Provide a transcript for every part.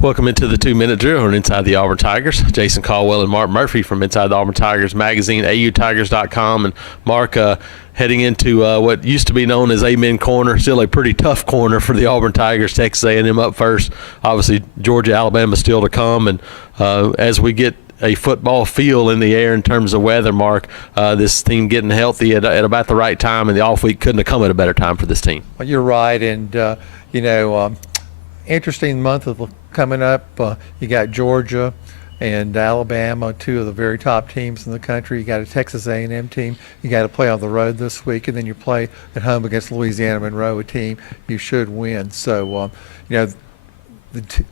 Welcome into the 2-minute drill on Inside the Auburn Tigers. Jason Caldwell and Mark Murphy from Inside the Auburn Tigers magazine, autigers.com. And Mark, heading into what used to be known as Amen Corner, still a pretty tough corner for the Auburn Tigers. Texas A&M up first. Obviously, Georgia, Alabama still to come. And as we get a football feel in the air in terms of weather, Mark, this team getting healthy at about the right time, and the off week couldn't have come at a better time for this team. Well, you're right, and interesting month coming up. You got Georgia and Alabama, two of the very top teams in the country. You got a Texas A&M team. You got to play on the road this week, and then you play at home against Louisiana Monroe, a team you should win. So, it's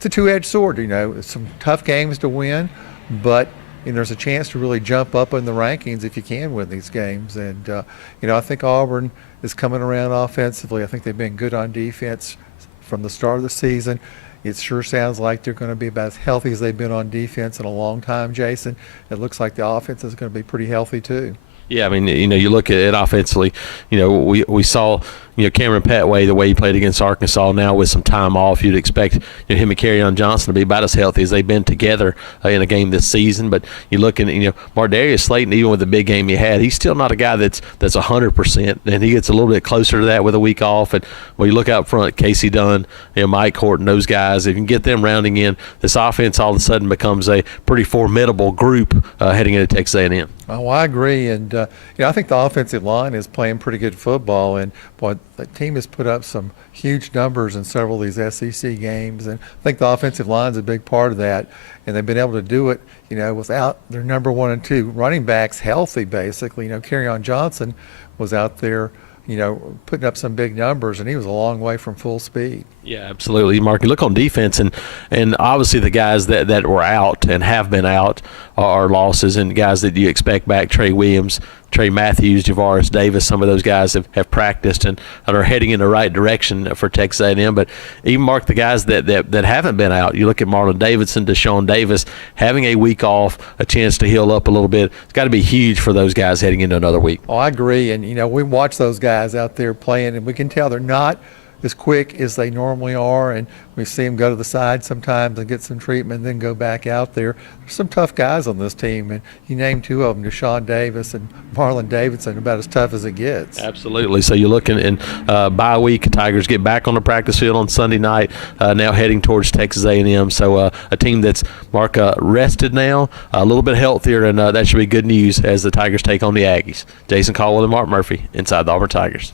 a two-edged sword. Some tough games to win, but there's a chance to really jump up in the rankings if you can win these games. And I think Auburn is coming around offensively. I think they've been good on defense from the start of the season. It sure sounds like they're going to be about as healthy as they've been on defense in a long time, Jason. It looks like the offense is going to be pretty healthy too. Yeah, I mean, you look at it offensively, we saw, Cameron Petway, the way he played against Arkansas, now with some time off, you'd expect him and Kerryon Johnson to be about as healthy as they've been together in a game this season. But you look at, Mardarius Slayton, even with the big game he had, he's still not a guy that's 100%, and he gets a little bit closer to that with a week off. And when you look out front, Casey Dunn, Mike Horton, those guys, if you can get them rounding in, this offense all of a sudden becomes a pretty formidable group heading into Texas A&M. Oh, I agree, and I think the offensive line is playing pretty good football, and boy, the team has put up some huge numbers in several of these SEC games, and I think the offensive line is a big part of that, and they've been able to do it, without their number 1 and 2 running backs healthy, basically. Kerryon Johnson was out there, putting up some big numbers, and he was a long way from full speed. Yeah, absolutely, Mark. You look on defense, and obviously the guys that were out and have been out are losses, and guys that you expect back, Trey Williams, Trey Matthews, Javaris Davis, some of those guys have practiced and are heading in the right direction for Texas A&M. But even, Mark, the guys that haven't been out, you look at Marlon Davidson, Deshaun Davis, having a week off, a chance to heal up a little bit, it's got to be huge for those guys heading into another week. Oh, I agree, and we watch those guys out there playing, and we can tell they're not as quick as they normally are, and we see them go to the side sometimes and get some treatment and then go back out there. There's some tough guys on this team, and you named two of them, Deshaun Davis and Marlon Davidson, about as tough as it gets. Absolutely. So you're looking in bye week, Tigers get back on the practice field on Sunday night, now heading towards Texas A&M. So a team that's, Mark, rested now, a little bit healthier, and that should be good news as the Tigers take on the Aggies. Jason Caldwell and Mark Murphy, Inside the Auburn Tigers.